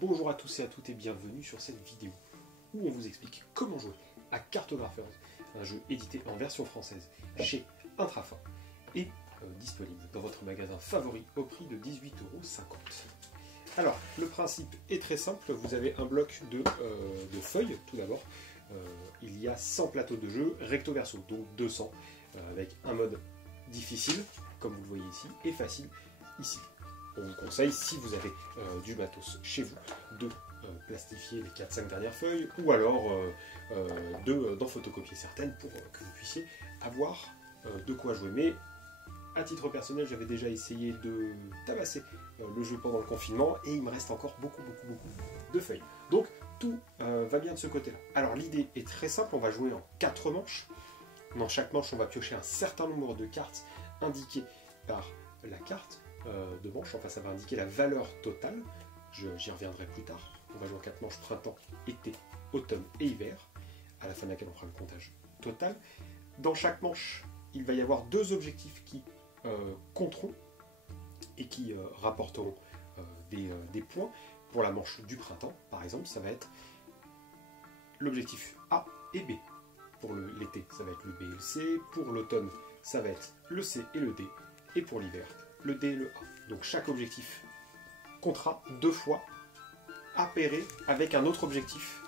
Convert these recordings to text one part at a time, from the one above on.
Bonjour à tous et à toutes et bienvenue sur cette vidéo où on vous explique comment jouer à Cartographers, un jeu édité en version française chez Intrafin et disponible dans votre magasin favori au prix de 18,50 €. Alors, le principe est très simple, vous avez un bloc de feuilles tout d'abord. Il y a 100 plateaux de jeu recto verso, donc 200, avec un mode difficile, comme vous le voyez ici, et facile ici. On vous conseille, si vous avez du matos chez vous, de plastifier les 4-5 dernières feuilles, ou alors d'en photocopier certaines pour que vous puissiez avoir de quoi jouer. Mais à titre personnel, j'avais déjà essayé de tabasser le jeu pendant le confinement, et il me reste encore beaucoup de feuilles. Donc tout va bien de ce côté-là. Alors l'idée est très simple, on va jouer en 4 manches. Dans chaque manche, on va piocher un certain nombre de cartes indiquées par la carte de manche. Enfin, ça va indiquer la valeur totale. J'y reviendrai plus tard. On va jouer en 4 manches printemps, été, automne et hiver, à la fin de laquelle on fera le comptage total. Dans chaque manche, il va y avoir 2 objectifs qui compteront et qui rapporteront des points. Pour la manche du printemps, par exemple, ça va être l'objectif A et B. Pour l'été, ça va être le B et le C. Pour l'automne, ça va être le C et le D. Et pour l'hiver, le D et le A. Donc chaque objectif comptera 2 fois appairé avec un autre objectif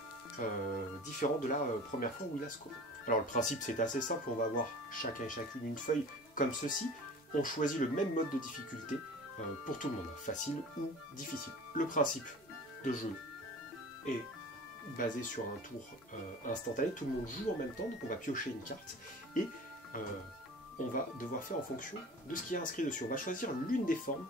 différent de la première fois où il a scoré. Alors le principe c'est assez simple, on va avoir chacun et chacune une feuille comme ceci. On choisit le même mode de difficulté pour tout le monde, facile ou difficile. Le principe de jeu est basé sur un tour instantané, tout le monde joue en même temps, donc on va piocher une carte et on va devoir faire en fonction de ce qui est inscrit dessus. On va choisir l'une des formes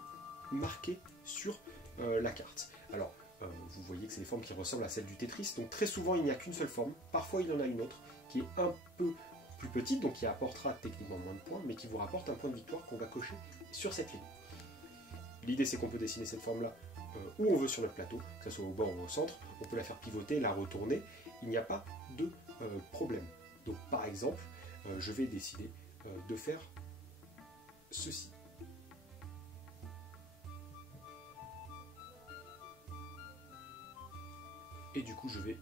marquées sur la carte. Alors, vous voyez que c'est des formes qui ressemblent à celles du Tetris, donc très souvent il n'y a qu'une seule forme, parfois il y en a une autre qui est un peu plus petite, donc qui apportera techniquement moins de points, mais qui vous rapporte un point de victoire qu'on va cocher sur cette ligne. L'idée c'est qu'on peut dessiner cette forme-là où on veut sur notre plateau, que ce soit au bord ou au centre, on peut la faire pivoter, la retourner, il n'y a pas de problème. Donc par exemple, je vais décider de faire ceci. Et du coup je vais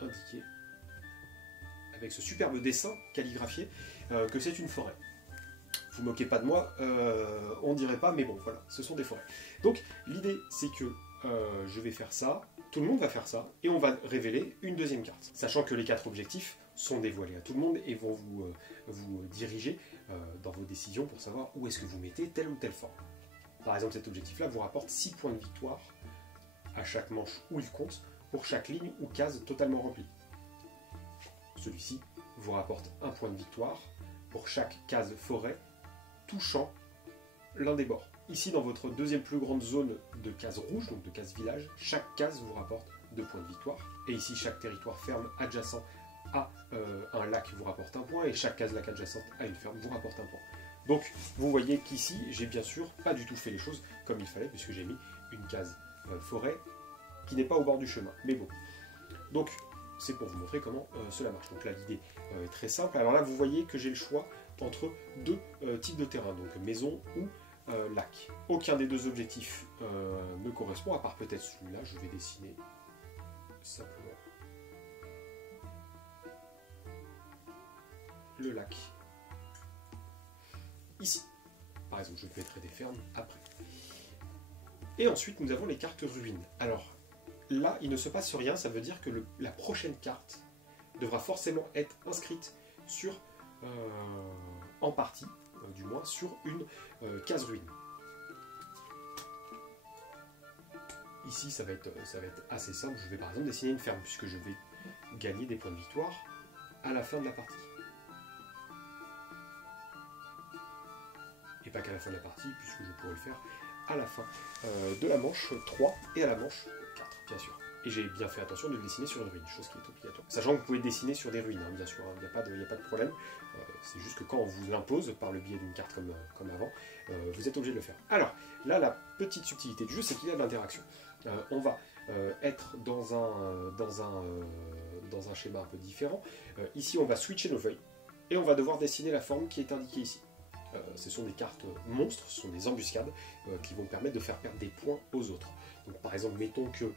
indiquer avec ce superbe dessin calligraphié que c'est une forêt. Vous moquez pas de moi, on dirait pas, mais bon voilà, ce sont des forêts. Donc l'idée c'est que je vais faire ça, tout le monde va faire ça, et on va révéler une deuxième carte. Sachant que les 4 objectifs sont dévoilés à tout le monde et vont vous diriger dans vos décisions pour savoir où est-ce que vous mettez telle ou telle forme. Par exemple cet objectif-là vous rapporte 6 points de victoire à chaque manche où il compte, pour chaque ligne ou case totalement remplie. Celui-ci vous rapporte 1 point de victoire pour chaque case forêt touchant l'un des bords. Ici, dans votre deuxième plus grande zone de cases rouges, donc de cases village, chaque case vous rapporte 2 points de victoire. Et ici, chaque territoire ferme adjacent à un lac vous rapporte 1 point, et chaque case lac adjacente à une ferme vous rapporte 1 point. Donc, vous voyez qu'ici, j'ai bien sûr pas du tout fait les choses comme il fallait, puisque j'ai mis une case forêt qui n'est pas au bord du chemin. Mais bon. Donc, c'est pour vous montrer comment cela marche. Donc là, l'idée est très simple. Alors là, vous voyez que j'ai le choix entre 2 types de terrain, donc maison ou lac. Aucun des 2 objectifs ne correspond, à part peut-être celui-là. Je vais dessiner simplement le lac ici. Par exemple, je mettrai des fermes après. Et ensuite, nous avons les cartes ruines. Alors, là, il ne se passe rien, ça veut dire que la prochaine carte devra forcément être inscrite sur, en partie, du moins, sur une case ruine. Ici, ça va être assez simple. Je vais par exemple dessiner une ferme, puisque je vais gagner des points de victoire à la fin de la partie. Et pas qu'à la fin de la partie, puisque je pourrais le faire à la fin de la manche 3 et à la manche 4, bien sûr. Et j'ai bien fait attention de le dessiner sur une ruine, chose qui est obligatoire. Sachant que vous pouvez dessiner sur des ruines, hein, bien sûr, il n'y a pas de problème. C'est juste que quand on vous l'impose par le biais d'une carte comme avant, vous êtes obligé de le faire. Alors, là, la petite subtilité du jeu, c'est qu'il y a de l'interaction. On va être dans un schéma un peu différent. Ici, on va switcher nos feuilles, et on va devoir dessiner la forme qui est indiquée ici. Ce sont des cartes monstres, ce sont des embuscades qui vont permettre de faire perdre des points aux autres. Donc par exemple, mettons que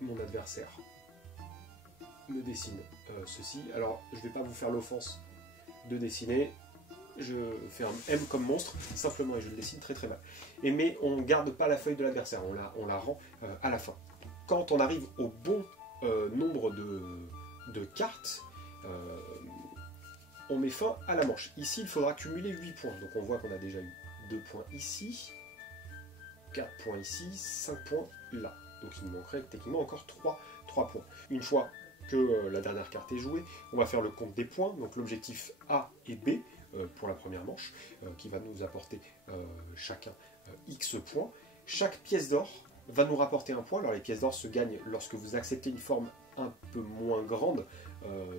mon adversaire me dessine ceci. Alors je ne vais pas vous faire l'offense de dessiner. Je fais un M comme monstre, simplement, et je le dessine très très mal. Mais on ne garde pas la feuille de l'adversaire, on la rend à la fin. Quand on arrive au bon nombre de cartes, on met fin à la manche. Ici, il faudra cumuler 8 points. Donc on voit qu'on a déjà eu 2 points ici, 4 points ici, 5 points là. Donc il nous manquerait techniquement encore 3 points. Une fois que la dernière carte est jouée, on va faire le compte des points. Donc l'objectif A et B pour la première manche, qui va nous apporter chacun X points. Chaque pièce d'or va nous rapporter un point. Alors les pièces d'or se gagnent lorsque vous acceptez une forme un peu moins grande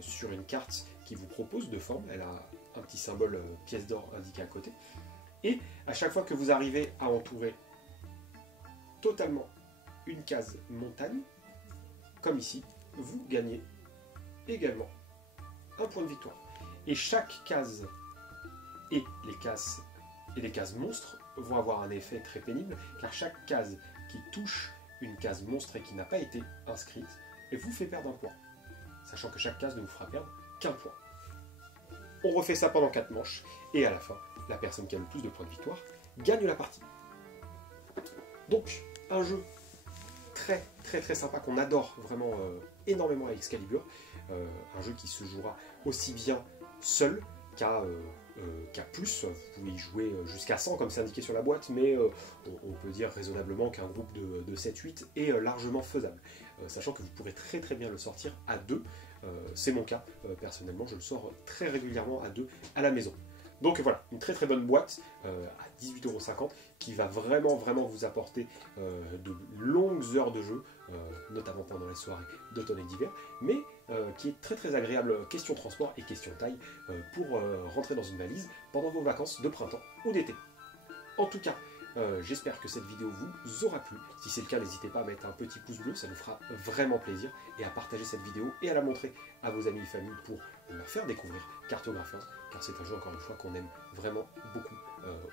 sur une carte qui vous propose de forme. Elle a un petit symbole pièce d'or indiqué à côté. Et à chaque fois que vous arrivez à entourer totalement une case montagne, comme ici, vous gagnez également un point de victoire. Et chaque case et les cases monstres vont avoir un effet très pénible, car chaque case qui touche une case monstre et qui n'a pas été inscrite vous fait perdre un point, sachant que chaque case ne vous fera perdre qu'un point. On refait ça pendant 4 manches, et à la fin, la personne qui a le plus de points de victoire gagne la partie. Donc, un jeu très très très sympa qu'on adore vraiment énormément à Excalibur, un jeu qui se jouera aussi bien seul qu'à plus. Vous pouvez y jouer jusqu'à 100 comme c'est indiqué sur la boîte, mais on peut dire raisonnablement qu'un groupe de 7-8 est largement faisable, sachant que vous pourrez très très bien le sortir à 2. C'est mon cas, personnellement je le sors très régulièrement à 2 à la maison. Donc voilà, une très très bonne boîte à 18,50 € qui va vraiment vous apporter de longues heures de jeu, notamment pendant les soirées d'automne et d'hiver, mais qui est très très agréable question transport et question taille pour rentrer dans une valise pendant vos vacances de printemps ou d'été. En tout cas, j'espère que cette vidéo vous aura plu. Si c'est le cas, n'hésitez pas à mettre un petit pouce bleu, ça nous fera vraiment plaisir, et à partager cette vidéo et à la montrer à vos amis et familles pour leur faire découvrir Cartographers, car c'est un jeu, encore une fois, qu'on aime vraiment beaucoup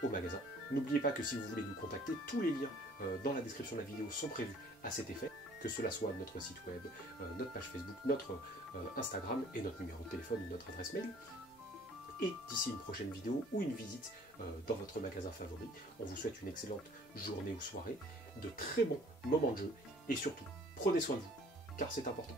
au magasin. N'oubliez pas que si vous voulez nous contacter, tous les liens dans la description de la vidéo sont prévus à cet effet, que cela soit notre site web, notre page Facebook, notre Instagram et notre numéro de téléphone ou notre adresse mail. Et d'ici une prochaine vidéo ou une visite dans votre magasin favori, on vous souhaite une excellente journée ou soirée, de très bons moments de jeu, et surtout, prenez soin de vous, car c'est important.